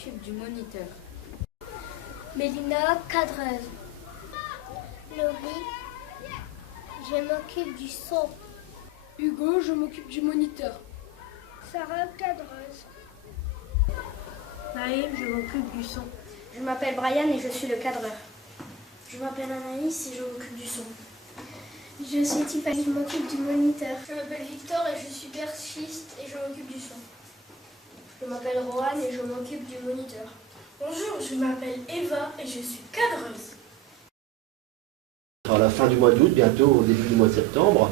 m'occupe du moniteur. Mélina, cadreuse. Laurie, je m'occupe du son. Hugo, je m'occupe du moniteur. Sarah, cadreuse. Naïm, je m'occupe du son. Je m'appelle Brian et je suis le cadreur. Je m'appelle Anaïs et je m'occupe du son. Je suis Tiffany, je m'occupe du moniteur. Je m'appelle Victor et je suis perchiste et je m'occupe du son. Je m'appelle Rohan et je m'occupe du moniteur. Bonjour, je m'appelle Eva et je suis cadreuse. À la fin du mois d'août, bientôt au début du mois de septembre,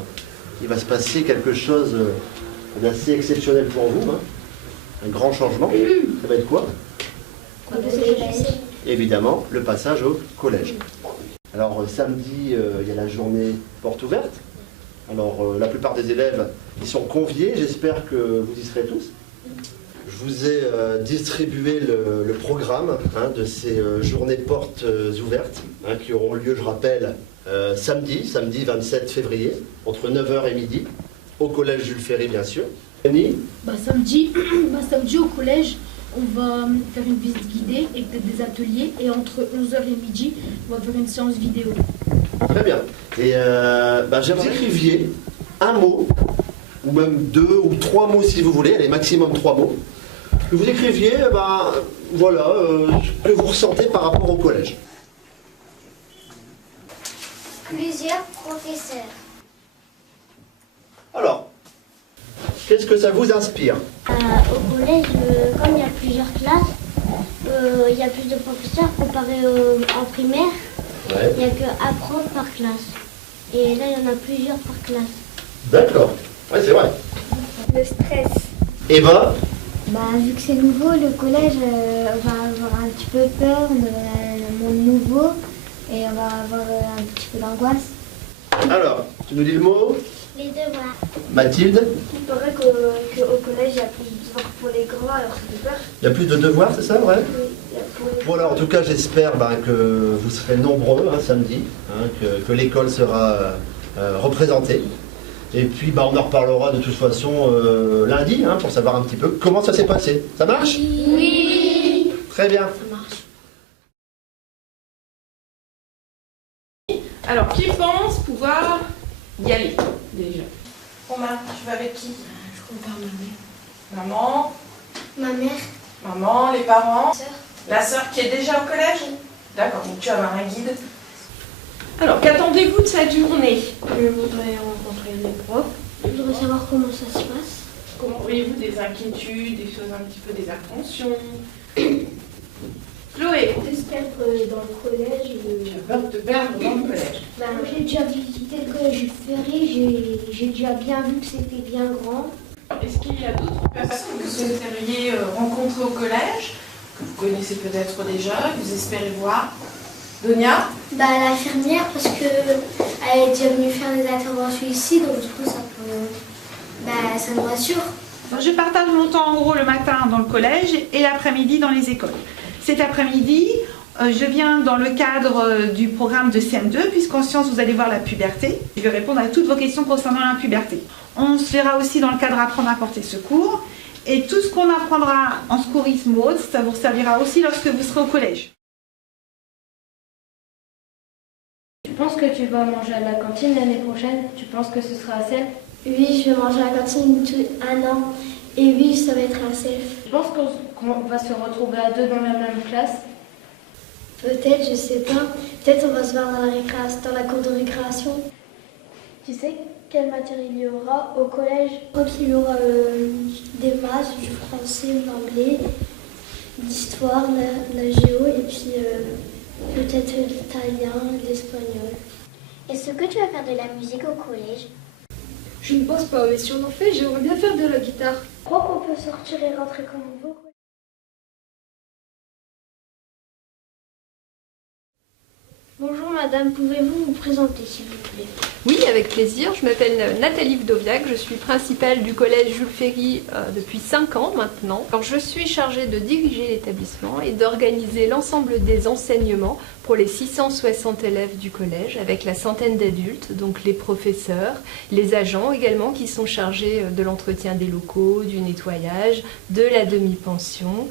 il va se passer quelque chose d'assez exceptionnel pour vous. Hein. Un grand changement. Ça va être quoi? Évidemment, le passage au collège. Alors samedi, il y a la journée porte ouverte. Alors la plupart des élèves y sont conviés, j'espère que vous y serez tous. Je vous ai distribué le programme de ces journées portes ouvertes qui auront lieu, je rappelle, samedi 27 février, entre 9h et midi, au collège Jules Ferry bien sûr. Annie? Samedi au collège, on va faire une visite guidée et peut-être des ateliers. Et entre 11h et midi, on va faire une séance vidéo. Très bien. Et j'aimerais que vous écriviez un mot, ou même 2 ou 3 mots si vous voulez, allez, maximum 3 mots. Que vous écriviez ce que vous ressentez par rapport au collège. Plusieurs professeurs. Alors, qu'est-ce que ça vous inspire? Au collège, comme il y a plusieurs classes, il y a plus de professeurs comparé en primaire. Ouais. Il n'y a qu'apprendre par classe. Et là, il y en a plusieurs par classe. D'accord. Ouais, c'est vrai. Le stress. Eva? Vu que c'est nouveau, le collège va avoir un petit peu peur, on a un monde nouveau et on va avoir un petit peu d'angoisse. Alors, tu nous dis le mot? Les devoirs. Mathilde? Il paraît qu'au collège, il y a plus de devoirs pour les grands, alors ça fait peur. Il y a plus de devoirs, c'est ça, ouais? Oui, Voilà, en tout cas, j'espère que vous serez nombreux samedi, que l'école sera représentée. Et puis, on en reparlera de toute façon lundi, pour savoir un petit peu comment ça s'est passé. Ça marche? Oui. Très bien. ça marche. Alors, qui pense pouvoir y aller déjà? Romain, Tu vas avec qui? je compare ma mère. Maman, Ma mère. maman, les parents, Sœur. la sœur qui est déjà au collège? D'accord, donc tu vas avoir un guide. Alors, qu'attendez-vous de cette journée? Je voudrais rencontrer les profs. Je voudrais savoir comment ça se passe. Comment voyez-vous des inquiétudes, des choses un petit peu, des appréhensions? Chloé, J'espère dans le collège. tu as peur de te perdre dans le collège. J'ai déjà visité le collège Jules Ferry, j'ai déjà bien vu que c'était bien grand. Est-ce qu'il y a d'autres personnes que vous souhaiteriez rencontrer au collège, que vous connaissez peut-être déjà, que vous espérez voir? Donia? L'infirmière, parce qu'elle est déjà venue faire des interventions ici, donc du coup ça me rassure. Je partage mon temps en gros le matin dans le collège et l'après-midi dans les écoles. Cet après-midi, je viens dans le cadre du programme de CM2, puisqu'en sciences, vous allez voir la puberté. Je vais répondre à toutes vos questions concernant la puberté. On se verra aussi dans le cadre apprendre à porter secours. Et tout ce qu'on apprendra en secourisme ou autre, ça vous servira aussi lorsque vous serez au collège. Tu penses que tu vas manger à la cantine l'année prochaine? Tu penses que ce sera assez? Oui, je vais manger à la cantine tout un an. Et oui, ça va être un safe. Tu penses qu'on va se retrouver à 2 dans la même classe? Peut-être, je sais pas. Peut-être on va se voir dans la cour de récréation. Tu sais quelle matière il y aura au collège? Il y aura des maths, du français, de l'anglais, d'histoire, la géo et puis peut-être l'italien, l'espagnol. Est-ce que tu vas faire de la musique au collège? Je ne pense pas, mais si on en fait, j'aimerais bien faire de la guitare. Je crois qu'on peut sortir et rentrer comme on veut. Bonjour madame, pouvez-vous vous présenter s'il vous plaît? Oui, avec plaisir. Je m'appelle Nathalie Vdoviak, je suis principale du collège Jules Ferry depuis 5 ans maintenant. Alors, je suis chargée de diriger l'établissement et d'organiser l'ensemble des enseignements pour les 660 élèves du collège, avec la centaine d'adultes, donc les professeurs, les agents également qui sont chargés de l'entretien des locaux, du nettoyage, de la demi-pension.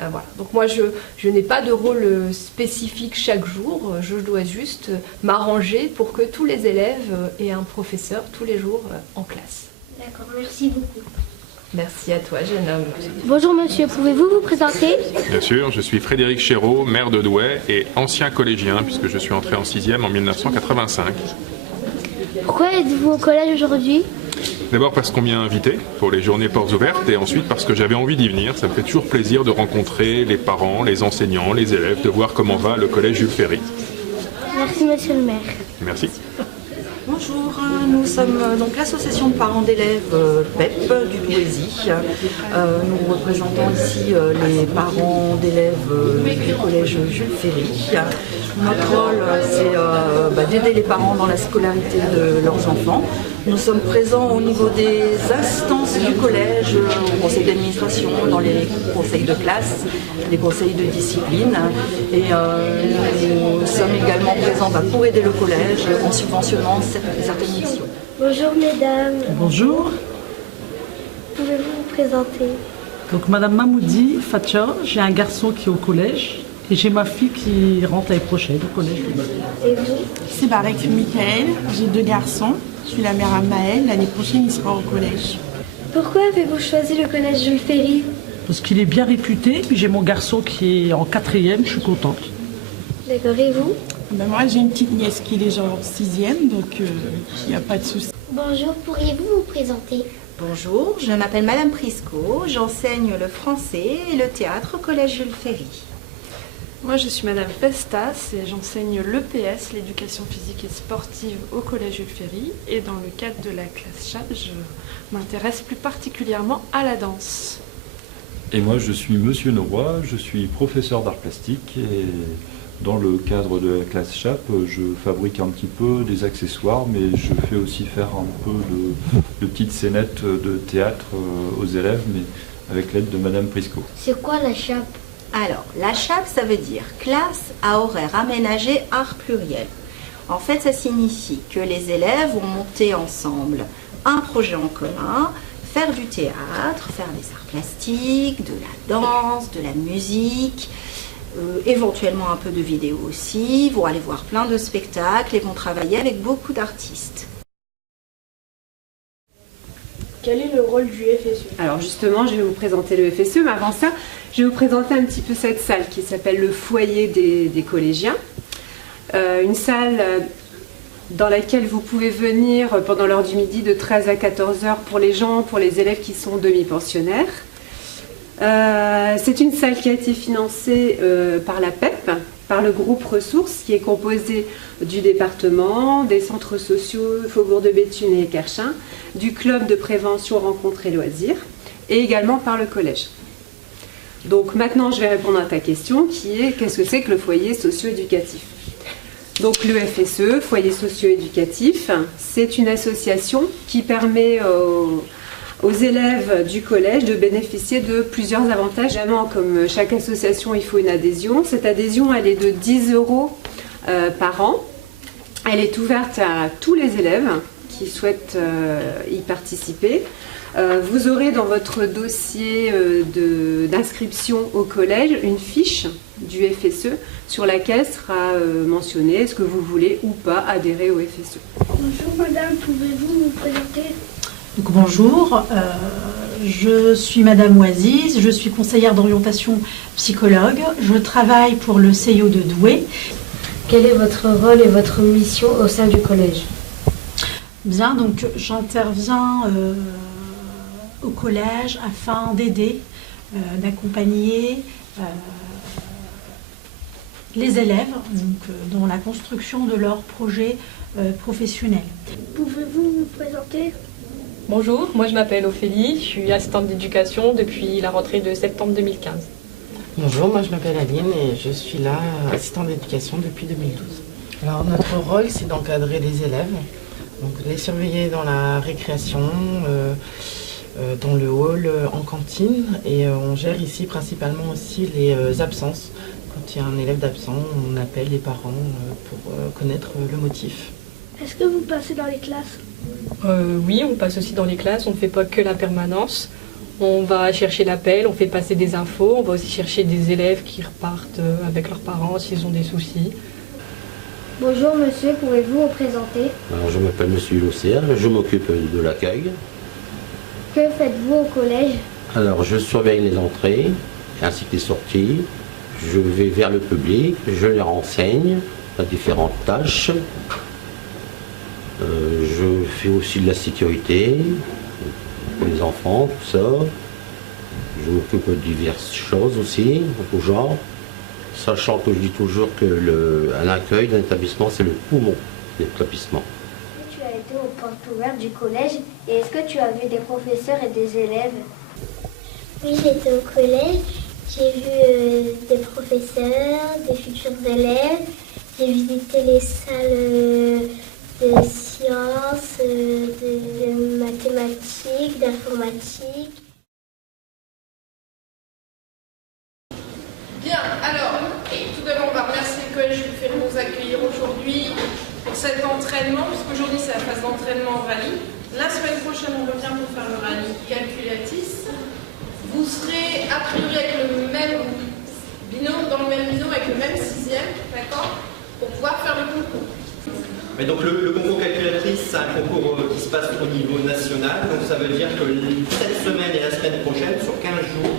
Voilà. Donc moi je n'ai pas de rôle spécifique chaque jour, je dois juste m'arranger pour que tous les élèves aient un professeur tous les jours en classe. D'accord, merci beaucoup. Merci à toi, jeune homme. Bonjour monsieur, pouvez-vous vous présenter? Bien sûr, je suis Frédéric Chéreau, maire de Douai et ancien collégien puisque je suis entré en 6e en 1985. Pourquoi êtes-vous au collège aujourd'hui? D'abord parce qu'on m'y a invité pour les journées portes ouvertes et ensuite parce que j'avais envie d'y venir. Ça me fait toujours plaisir de rencontrer les parents, les enseignants, les élèves, de voir comment va le collège Jules Ferry. Merci monsieur le maire. Merci. Bonjour, nous sommes donc l'association de parents d'élèves PEP du Douaisis. Nous représentons ici les parents d'élèves du collège Jules Ferry. Notre rôle, c'est d'aider les parents dans la scolarité de leurs enfants. Nous sommes présents au niveau des instances du collège, au conseil d'administration, dans les conseils de classe, les conseils de discipline. Et nous sommes également présents pour aider le collège en subventionnant certaines missions. Bonjour mesdames. Bonjour. Pouvez-vous vous présenter? Donc Madame Mamoudi Fatia, j'ai un garçon qui est au collège et j'ai ma fille qui rentre l'année prochaine au collège. Et vous? C'est Barek Michael, j'ai 2 garçons. Je suis la mère à Maël, l'année prochaine il sera au collège. Pourquoi avez-vous choisi le collège Jules Ferry? Parce qu'il est bien réputé, puis j'ai mon garçon qui est en 4e, je suis contente. D'accord, et vous? Moi j'ai une petite nièce qui est déjà en 6e, donc il n'y a pas de souci. Bonjour, pourriez-vous vous présenter? Bonjour, je m'appelle Madame Prisco, j'enseigne le français et le théâtre au collège Jules Ferry. Moi, je suis Madame Pestas et j'enseigne l'EPS, l'éducation physique et sportive, au collège Jules Ferry. Et dans le cadre de la classe CHAP, je m'intéresse plus particulièrement à la danse. Et moi, je suis Monsieur Noroy, je suis professeur d'art plastique et dans le cadre de la classe CHAP, je fabrique un petit peu des accessoires, mais je fais aussi faire un peu de petites scénettes de théâtre aux élèves, mais avec l'aide de Madame Prisco. C'est quoi la CHAP? Alors, la CHAP, ça veut dire classe à horaire aménagé art pluriel. En fait, ça signifie que les élèves vont monter ensemble un projet en commun, faire du théâtre, faire des arts plastiques, de la danse, de la musique, éventuellement un peu de vidéo aussi. Ils vont aller voir plein de spectacles et vont travailler avec beaucoup d'artistes. Quel est le rôle du FSE? Alors justement, je vais vous présenter le FSE, mais avant ça, je vais vous présenter un petit peu cette salle qui s'appelle le foyer des collégiens. Une salle dans laquelle vous pouvez venir pendant l'heure du midi de 13 à 14 heures pour les élèves qui sont demi-pensionnaires. C'est une salle qui a été financée par la PEP, par le groupe Ressources, qui est composé du département, des centres sociaux Faubourg de Béthune et Kerchin, du club de prévention rencontres et loisirs, et également par le collège. Donc maintenant, je vais répondre à ta question, qui est qu'est-ce que c'est que le foyer socio-éducatif? Donc le FSE, foyer socio-éducatif, c'est une association qui permet aux élèves du collège de bénéficier de plusieurs avantages. Évidemment, comme chaque association, il faut une adhésion. Cette adhésion, elle est de 10 € par an. Elle est ouverte à tous les élèves qui souhaitent y participer. Vous aurez dans votre dossier d'inscription au collège une fiche du FSE sur laquelle sera mentionné est-ce que vous voulez ou pas adhérer au FSE. Bonjour madame, pouvez-vous vous présenter? Donc, bonjour, je suis Madame Oasis, je suis conseillère d'orientation psychologue, je travaille pour le CIO de Douai. Quel est votre rôle et votre mission au sein du collège? Bien, donc j'interviens au collège afin d'aider, d'accompagner les élèves donc, dans la construction de leurs projets professionnels. Pouvez-vous vous présenter? Bonjour, moi je m'appelle Ophélie, je suis assistante d'éducation depuis la rentrée de septembre 2015. Bonjour, moi je m'appelle Aline et je suis là, assistante d'éducation depuis 2012. Alors notre rôle c'est d'encadrer les élèves, donc les surveiller dans la récréation, dans le hall, en cantine, et on gère ici principalement aussi les absences Quand il y a un élève d'absent, on appelle les parents pour connaître le motif. Est-ce que vous passez dans les classes? Oui, on passe aussi dans les classes, on ne fait pas que la permanence. On va chercher l'appel, on fait passer des infos, on va aussi chercher des élèves qui repartent avec leurs parents s'ils ont des soucis. Bonjour monsieur, pouvez-vous vous présenter? Alors, je m'appelle Monsieur Hulot Serge, je m'occupe de l'accueil. Que faites-vous au collège? Alors, je surveille les entrées ainsi que les sorties. Je vais vers le public, je les renseigne à différentes tâches. Je fais aussi de la sécurité pour les enfants, tout ça. Je m'occupe de diverses choses aussi, en tout genre. Sachant que je dis toujours que un accueil d'un établissement, c'est le poumon de l'établissement. Tu as été aux portes ouvertes du collège et est-ce que tu as vu des professeurs et des élèves? Oui, j'étais au collège. J'ai vu des professeurs, des futurs élèves. J'ai visité les salles de sciences, de mathématiques, d'informatique. Bien, alors, tout d'abord, on va remercier le Collège Jules Ferry de nous accueillir aujourd'hui pour cet entraînement, puisqu'aujourd'hui c'est la phase d'entraînement en rallye. La semaine prochaine, on revient pour faire le rallye calculatis. Vous serez a priori avec le même binôme, dans le même binôme, avec le même 6e, d'accord, pour pouvoir faire le concours. Mais donc le concours calculatrice, c'est un concours qui se passe au niveau national, donc ça veut dire que cette semaine et la semaine prochaine, sur 15 jours,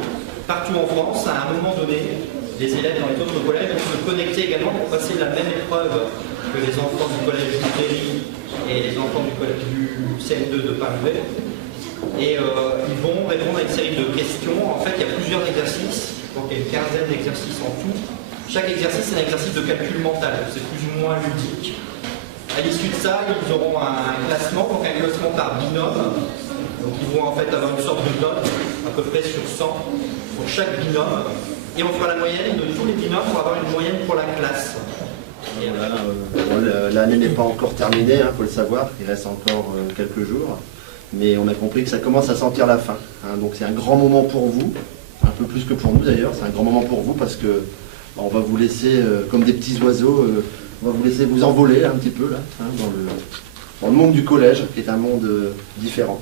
partout en France, à un moment donné, les élèves dans les autres collèges vont se connecter également pour passer la même épreuve que les enfants du collège du Ferry et les enfants du collège du CM2 de Paris. Et ils vont répondre à une série de questions. En fait, il y a plusieurs exercices, donc il y a une quinzaine d'exercices en tout. Chaque exercice, c'est un exercice de calcul mental, c'est plus ou moins ludique. À l'issue de ça, ils auront un classement, donc un classement par binôme. Donc ils vont en fait avoir une sorte de note, à peu près sur 100, pour chaque binôme. Et on fera la moyenne de tous les binômes pour avoir une moyenne pour la classe. L'année n'est pas encore terminée, il faut le savoir, il reste encore quelques jours. Mais on a compris que ça commence à sentir la fin. Donc c'est un grand moment pour vous, un peu plus que pour nous d'ailleurs, c'est un grand moment pour vous parce que on va vous laisser, comme des petits oiseaux, on va vous laisser vous envoler un petit peu là, dans le monde du collège, qui est un monde différent.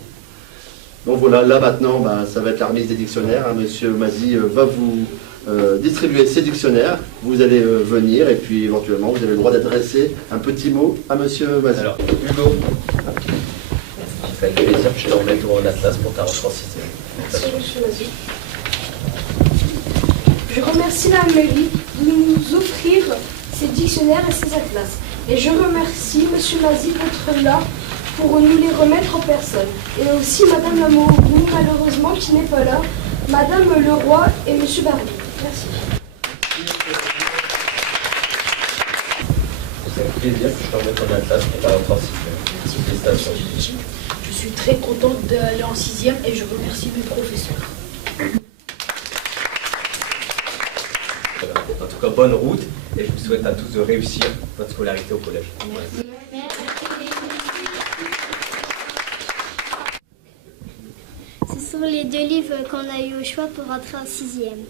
Donc voilà, là maintenant, ça va être la remise des dictionnaires. Monsieur Mazy va vous distribuer ces dictionnaires. Vous allez venir et puis éventuellement, vous avez le droit d'adresser un petit mot à Monsieur Mazy. Alors, Hugo, avec plaisir, je te remets devant la classe pour ta rentrée en 6e. Merci, monsieur Mazy. Je remercie la mairie de nous offrir ces dictionnaires et ces atlas. Et je remercie monsieur Mazy d'être là pour nous les remettre en personne. Et aussi madame Lamourou, malheureusement, qui n'est pas là, madame Leroy et monsieur Barbier. Merci. C'est un plaisir que je te remette ton atlas pour ta rentrée en 6e. Félicitations. Je suis très contente d'aller en 6e et je remercie mes professeurs. En tout cas, bonne route et je vous souhaite à tous de réussir votre scolarité au collège. Merci. Ce sont les 2 livres qu'on a eu au choix pour rentrer en 6e.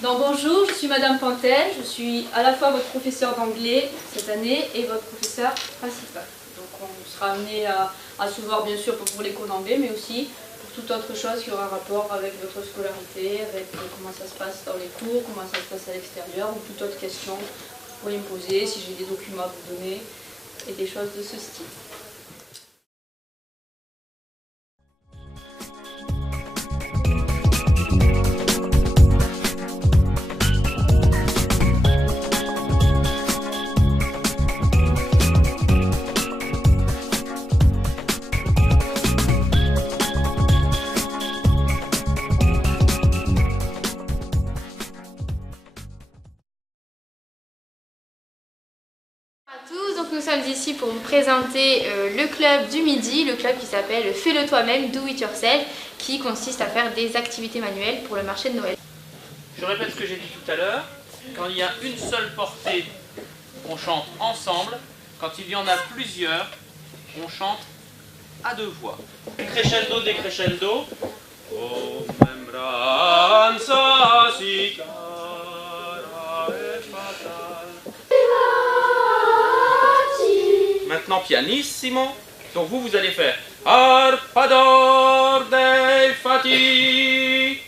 Donc bonjour, je suis Madame Pantel, je suis à la fois votre professeur d'anglais cette année et votre professeur principal. Donc on sera amené à se voir bien sûr pour les cours d'anglais, mais aussi pour toute autre chose qui aura rapport avec votre scolarité, avec comment ça se passe dans les cours, comment ça se passe à l'extérieur, ou toute autre question que vous pourriez me poser, si j'ai des documents à vous donner, et des choses de ce style. Donc nous sommes ici pour vous présenter le club du midi, le club qui s'appelle Fais-le toi-même, Do It Yourself, qui consiste à faire des activités manuelles pour le marché de Noël. Je répète ce que j'ai dit tout à l'heure, quand il y a une seule portée, on chante ensemble, quand il y en a plusieurs, on chante à deux voix. Crescendo, décrescendo. Oh, membranza si cara e fatal. Maintenant pianissimo, donc vous allez faire Arpador dei fati.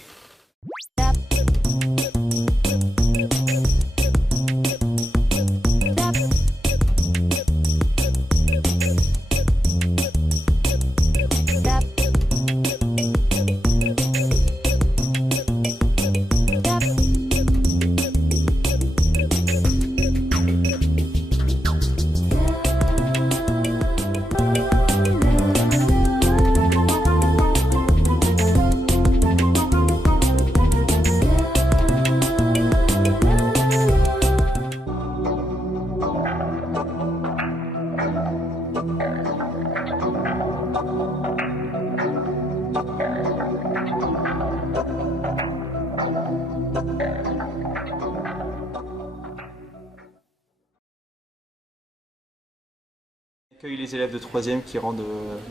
J'accueille les élèves de 3e qui rendent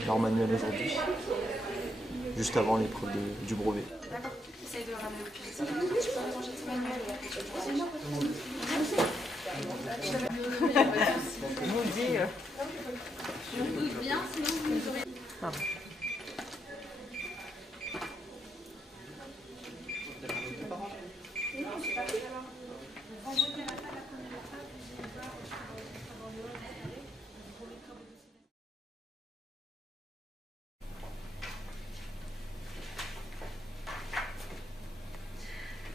leur manuel aujourd'hui, juste avant l'épreuve du brevet. D'accord, essaye de le ramener le plus vite. Tu peux ranger tes manuels et après tu Je vous dis. Je vous doute bien, sinon vous nous aurez. Pardon.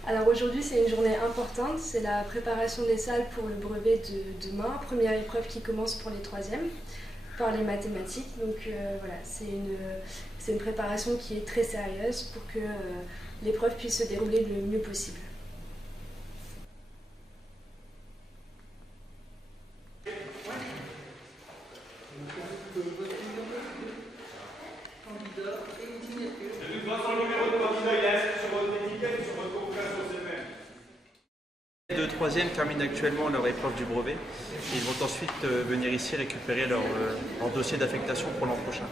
Alors aujourd'hui c'est une journée importante, c'est la préparation des salles pour le brevet de demain, première épreuve qui commence pour les 3e, par les mathématiques. Donc voilà, c'est une préparation qui est très sérieuse pour que l'épreuve puisse se dérouler le mieux possible. Les 3e terminent actuellement leur épreuve du brevet et ils vont ensuite venir ici récupérer leur dossier d'affectation pour l'an prochain.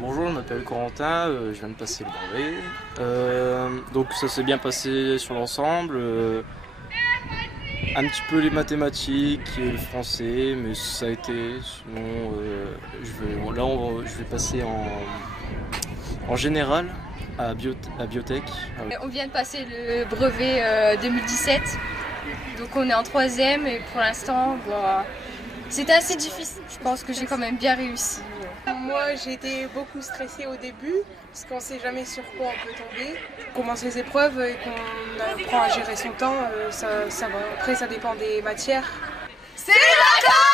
Bonjour, je m'appelle Corentin, je viens de passer le brevet. Donc ça s'est bien passé sur l'ensemble. Un petit peu les mathématiques et le français, mais ça a été. Sinon, je vais passer en général à biotech. On vient de passer le brevet 2017, donc on est en 3e et pour l'instant, c'était assez difficile. Je pense que j'ai quand même bien réussi. Moi j'ai été beaucoup stressée au début parce qu'on ne sait jamais sur quoi on peut tomber. On commence les épreuves et qu'on apprend à gérer son temps, ça va. Après ça dépend des matières. C'est les vacances!